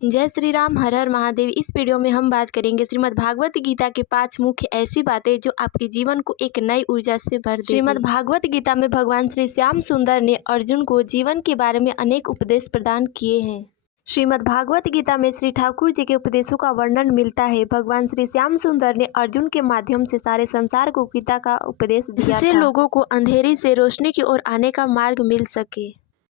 जय श्री राम, हर हर महादेव। इस वीडियो में हम बात करेंगे श्रीमद् भागवत गीता के 5 मुख्य ऐसी बातें जो आपके जीवन को एक नई ऊर्जा से भर देगी। श्रीमद् भागवत गीता में भगवान श्री श्याम सुंदर ने अर्जुन को जीवन के बारे में अनेक उपदेश प्रदान किए हैं। श्रीमद् भागवत गीता में श्री ठाकुर जी के उपदेशों का वर्णन मिलता है। भगवान श्री श्याम सुंदर ने अर्जुन के माध्यम से सारे संसार को गीता का उपदेश दिया, जिससे लोगों को अंधेरी से रोशनी की ओर आने का मार्ग मिल सके।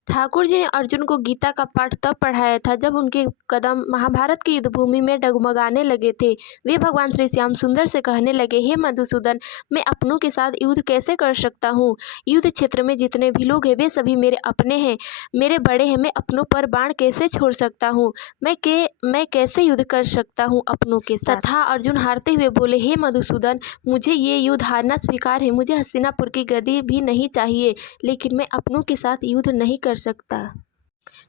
ठाकुर जी ने अर्जुन को गीता का पाठ तब पढ़ाया था जब उनके कदम महाभारत की युद्ध भूमि में डगमगाने लगे थे। वे भगवान श्री श्याम सुंदर से कहने लगे, हे मधुसूदन, मैं अपनों के साथ युद्ध कैसे कर सकता हूँ? युद्ध क्षेत्र में जितने भी लोग हैं वे सभी मेरे अपने हैं, मेरे बड़े हैं। मैं अपनों पर बाण कैसे छोड़ सकता हूँ? मैं कैसे युद्ध कर सकता हूँ अपनों के साथ? तथा अर्जुन हारते हुए बोले, हे मधुसूदन, मुझे ये युद्ध हारना स्वीकार है। मुझे हस्तिनापुर की गद्दी भी नहीं चाहिए, लेकिन मैं अपनों के साथ युद्ध नहीं कर सकता।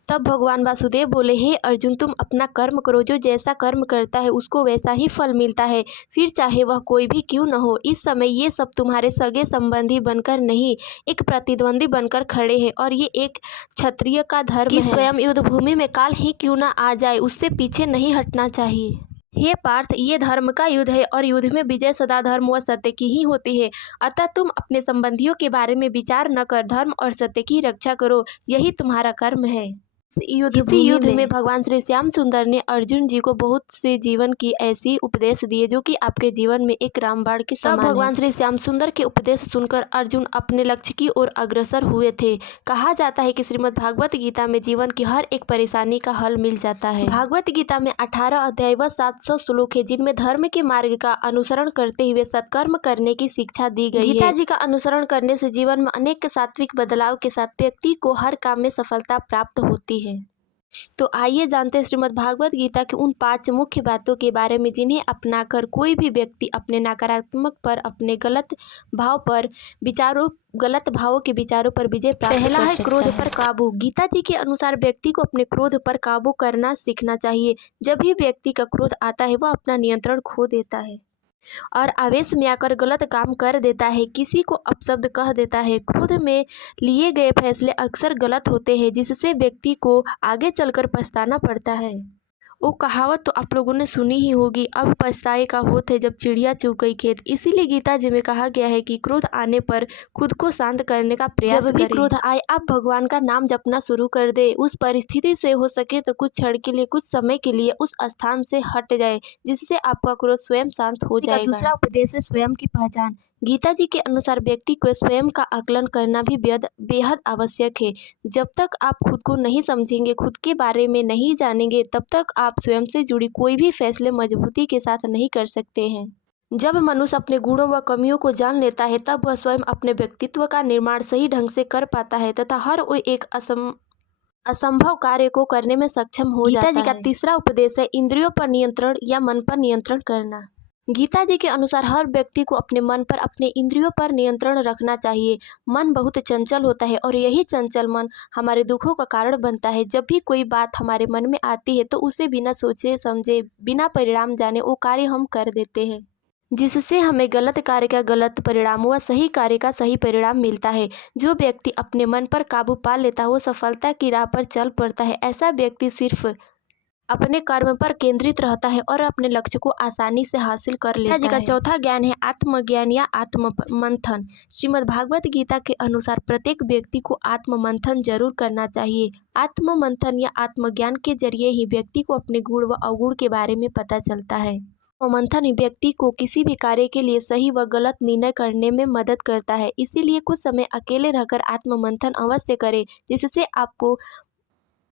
तब भगवान वासुदेव बोले, हे अर्जुन, तुम अपना कर्म करो। जो जैसा कर्म करता है उसको वैसा ही फल मिलता है, फिर चाहे वह कोई भी क्यों न हो। इस समय ये सब तुम्हारे सगे संबंधी बनकर नहीं, एक प्रतिद्वंदी बनकर खड़े हैं, और ये एक क्षत्रिय का धर्म है कि स्वयं युद्ध भूमि में काल ही क्यों न आ जाए, उससे पीछे नहीं हटना चाहिए। हे पार्थ, ये धर्म का युद्ध है और युद्ध में विजय सदा धर्म व सत्य की ही होती है। अतः तुम अपने संबंधियों के बारे में विचार न कर धर्म और सत्य की रक्षा करो, यही तुम्हारा कर्म है। इसी युद्ध में भगवान श्री श्याम सुंदर ने अर्जुन जी को बहुत से जीवन की ऐसी उपदेश दिए जो कि आपके जीवन में एक रामबाण के समान है। भगवान श्री श्याम सुंदर के उपदेश सुनकर अर्जुन अपने लक्ष्य की ओर अग्रसर हुए थे। कहा जाता है कि श्रीमद् भागवत गीता में जीवन की हर एक परेशानी का हल मिल जाता है। भागवत गीता में 18 अध्याय व 700 श्लोक है जिनमें धर्म के मार्ग का अनुसरण करते हुए सत्कर्म करने की शिक्षा दी गई है। गीता जी का अनुसरण करने से जीवन में अनेक सात्विक बदलाव के साथ व्यक्ति को हर काम में सफलता प्राप्त होती है। तो आइए जानते हैं श्रीमद् भागवत गीता की उन 5 मुख्य बातों के बारे में जिन्हें अपनाकर कोई भी व्यक्ति अपने नकारात्मक पर, अपने गलत भावों के विचारों पर विजय प्राप्त कर सकता है। पहला है क्रोध पर काबू। गीता जी के अनुसार व्यक्ति को अपने क्रोध पर काबू करना सीखना चाहिए। जब भी व्यक्ति का क्रोध आता है वह अपना नियंत्रण खो देता है और आवेश में आकर गलत काम कर देता है, किसी को अपशब्द कह देता है। क्रोध में लिए गए फैसले अक्सर गलत होते हैं जिससे व्यक्ति को आगे चलकर पछताना पड़ता है। वो कहावत तो आप लोगों ने सुनी ही होगी, अब पछताए का होत है जब चिड़िया चुग गई खेत। इसीलिए गीता जी में कहा गया है कि क्रोध आने पर खुद को शांत करने का प्रयास करें। जब भी क्रोध आए आप भगवान का नाम जपना शुरू कर दे। उस परिस्थिति से हो सके तो कुछ क्षण के लिए, कुछ समय के लिए उस स्थान से हट जाए, जिससे आपका क्रोध स्वयं शांत हो जाएगा। दूसरा उपदेश है स्वयं की पहचान। गीता जी के अनुसार व्यक्ति को स्वयं का आकलन करना भी बेहद आवश्यक है। जब तक आप खुद को नहीं समझेंगे, खुद के बारे में नहीं जानेंगे, तब तक आप स्वयं से जुड़ी कोई भी फैसले मजबूती के साथ नहीं कर सकते हैं। जब मनुष्य अपने गुणों व कमियों को जान लेता है तब वह स्वयं अपने व्यक्तित्व का निर्माण सही ढंग से कर पाता है तथा हर कोई एक असंभव कार्य को करने में सक्षम हो जाता है। गीता जी का तीसरा उपदेश है इंद्रियों पर नियंत्रण या मन पर नियंत्रण करना। गीता जी के अनुसार हर व्यक्ति को अपने मन पर, अपने इंद्रियों पर नियंत्रण रखना चाहिए। मन बहुत चंचल होता है और यही चंचल मन हमारे दुखों का कारण बनता है। जब भी कोई बात हमारे मन में आती है तो उसे बिना सोचे समझे, बिना परिणाम जाने वो कार्य हम कर देते हैं, जिससे हमें गलत कार्य का गलत परिणाम व सही कार्य का सही परिणाम मिलता है। जो व्यक्ति अपने मन पर काबू पा लेता है वो सफलता की राह पर चल पड़ता है। ऐसा व्यक्ति सिर्फ अपने कर्म पर केंद्रित रहता है और अपने लक्ष्य को आसानी से हासिल कर लेता है। जी का चौथा ज्ञान है आत्मज्ञान या आत्ममंथन। श्रीमद् भागवत गीता के अनुसार प्रत्येक व्यक्ति को आत्ममंथन जरूर करना चाहिए। आत्ममंथन या आत्मज्ञान के जरिए ही व्यक्ति को अपने गुण व अवगुण के बारे में पता चलता है। आत्ममंथन ही व्यक्ति को किसी भी कार्य के लिए सही व गलत निर्णय करने में मदद करता है। इसीलिए कुछ समय अकेले रहकर आत्ममंथन अवश्य करें, जिससे आपको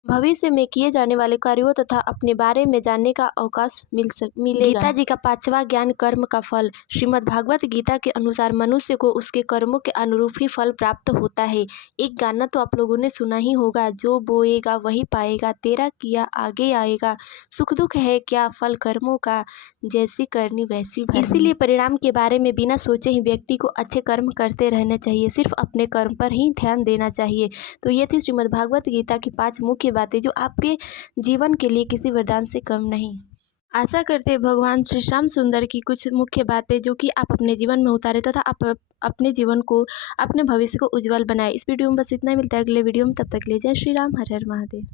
भविष्य में किए जाने वाले कार्यों तथा अपने बारे में जानने का अवकाश मिलेगा। गीता जी का 5वां ज्ञान कर्म का फल। श्रीमद् भागवत गीता के अनुसार मनुष्य को उसके कर्मों के अनुरूप ही फल प्राप्त होता है। एक गाना तो आप लोगों ने सुना ही होगा, जो बोएगा वही पाएगा, तेरा किया आगे आएगा, सुख दुख है क्या फल कर्मों का, जैसी करनी वैसी भरनी। इसीलिए परिणाम के बारे में बिना सोचे ही व्यक्ति को अच्छे कर्म करते रहना चाहिए, सिर्फ अपने कर्म पर ही ध्यान देना चाहिए। तो ये थी श्रीमद् भागवत गीता की 5 मुख्य बातें जो आपके जीवन के लिए किसी वरदान से कम नहीं। आशा करते हैं भगवान श्री श्याम सुंदर की कुछ मुख्य बातें जो कि आप अपने जीवन में उतारे तथा आप अपने जीवन को, अपने भविष्य को उज्जवल बनाए। इस वीडियो में बस इतना ही, मिलता है अगले वीडियो में, तब तक ले जय श्री राम, हर हर महादेव।